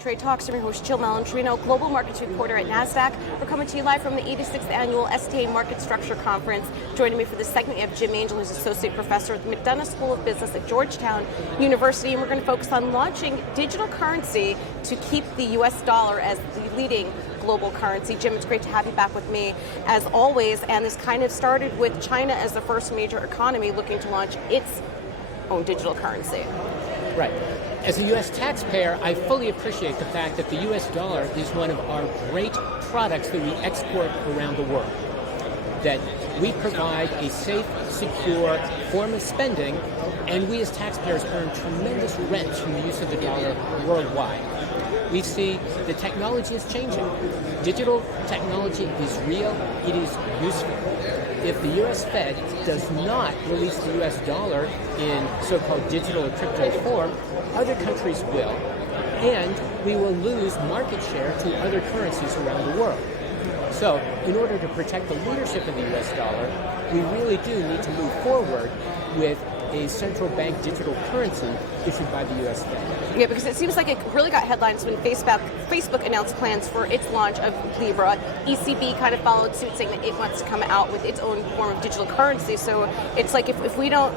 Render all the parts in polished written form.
Trade Talks. I'm your host, Jill Malandrino, Global Markets Reporter at NASDAQ. We're coming to you live from the 86th Annual STA Market Structure Conference. Joining me for this segment, we have Jim Angel, who's Associate Professor at the McDonough School of Business at Georgetown University, and we're going to focus on launching digital currency to keep the US dollar as the leading global currency. Jim, it's great to have you back with me, as always, and this kind of started with China as the first major economy looking to launch its own digital currency. Right. As a U.S. taxpayer, I fully appreciate the fact that the U.S. dollar is one of our great products that we export around the world. That we provide a safe, secure form of spending, and we as taxpayers earn tremendous rents from the use of the dollar worldwide. We see the technology is changing. Digital technology is real, it is useful. If the U.S. Fed does not release the U.S. dollar in so-called digital or crypto form, other countries will, and we will lose market share to other currencies around the world. So, in order to protect the leadership of the U.S. dollar, we really do need to move forward with a central bank digital currency issued by the U.S. Fed. Yeah, because it seems like it really got headlines when Facebook announced plans for its launch of Libra. ECB kind of followed suit, saying that it wants to come out with its own form of digital currency. So it's like if we don't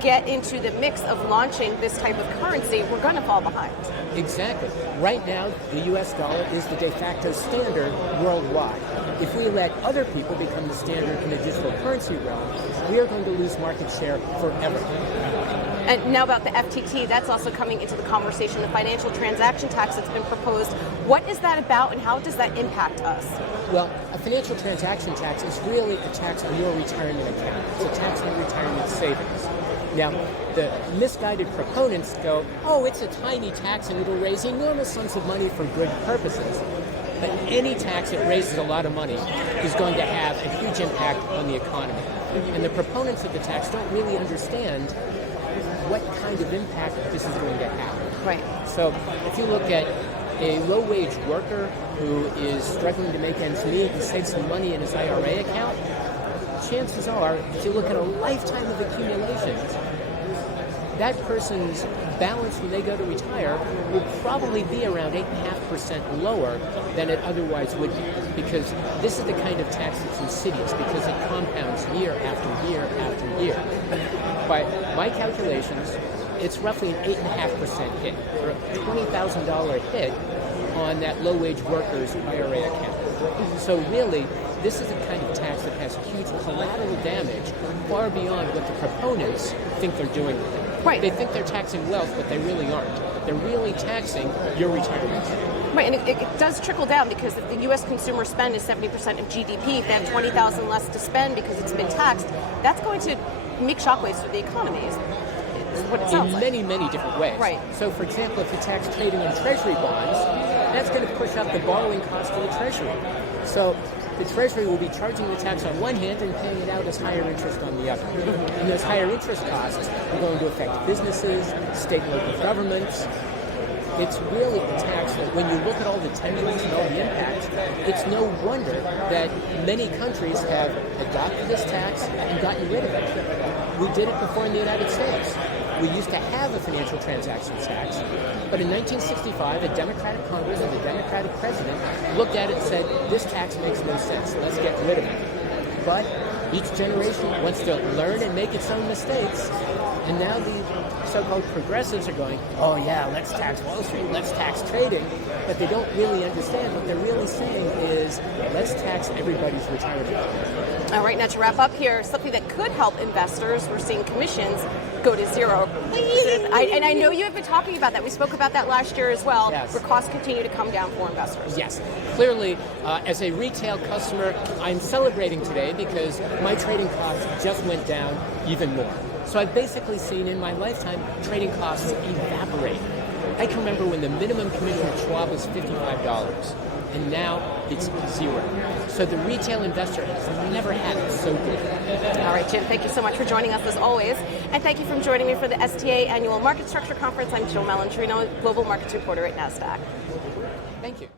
get into the mix of launching this type of currency, we're going to fall behind. Exactly. Right now, the U.S. dollar is the de facto standard worldwide. If we let other people become the standard in the digital currency realm, we are going to lose market share forever. And now about the FTT, that's also coming into the conversation, the financial transaction tax that's been proposed. What is that about, and how does that impact us? Well, a financial transaction tax is really a tax on your retirement account. It's a tax on retirement savings. Now, the misguided proponents go, oh, it's a tiny tax and it'll raise enormous sums of money for good purposes. But any tax that raises a lot of money is going to have a huge impact on the economy. And the proponents of the tax don't really understand what kind of impact this is going to have. Right. So if you look at a low-wage worker who is struggling to make ends meet and save some money in his IRA account, chances are, if you look at a lifetime of accumulations, that person's balance when they go to retire will probably be around 8.5% lower than it otherwise would be, because this is the kind of tax that's insidious, because it compounds year after year after year. By my calculations, it's roughly an 8.5% hit, or a $20,000 hit on that low-wage worker's IRA account. So really, this is the kind of tax that has huge collateral damage far beyond what the proponents think they're doing with it. Right. They think they're taxing wealth, but they really aren't. They're really taxing your retirement. Right, and it does trickle down, because if the U.S. consumer spend is 70% of GDP, if they have $20,000 less to spend because it's been taxed, that's going to make shockwaves through the economy. Is what it sounds like. In many different ways. Right. So, for example, if you tax trading on treasury bonds, that's going to push up the borrowing cost of the treasury. So the Treasury will be charging the tax on one hand and paying it out as higher interest on the other. And those higher interest costs are going to affect businesses, state and local governments. It's really a tax that, when you look at all the tensions and all the impacts, it's no wonder that many countries have adopted this tax and gotten rid of it. We did it before in the United States. We used to have a financial transaction tax, but in 1965, a Democratic Congress and a Democratic president looked at it and said, this tax makes no sense, let's get rid of it. But each generation wants to learn and make its own mistakes, and now the so-called progressives are going, oh yeah, let's tax Wall Street, let's tax trading, but they don't really understand. What they're really saying is, let's tax everybody's retirement. All right, now to wrap up here, something that could help investors, we're seeing commissions go to zero. And I know you have been talking about that. We spoke about that last year as well, yes, where costs continue to come down for investors. Yes. Clearly, as a retail customer, I'm celebrating today because my trading costs just went down even more. So I've basically seen in my lifetime trading costs evaporate. I can remember when the minimum commission at Schwab was $55, and now it's zero. So the retail investor has never had it so good. All right, Jim, thank you so much for joining us as always. And thank you for joining me for the STA Annual Market Structure Conference. I'm Jill Malandrino, Global Markets Reporter at NASDAQ. Thank you.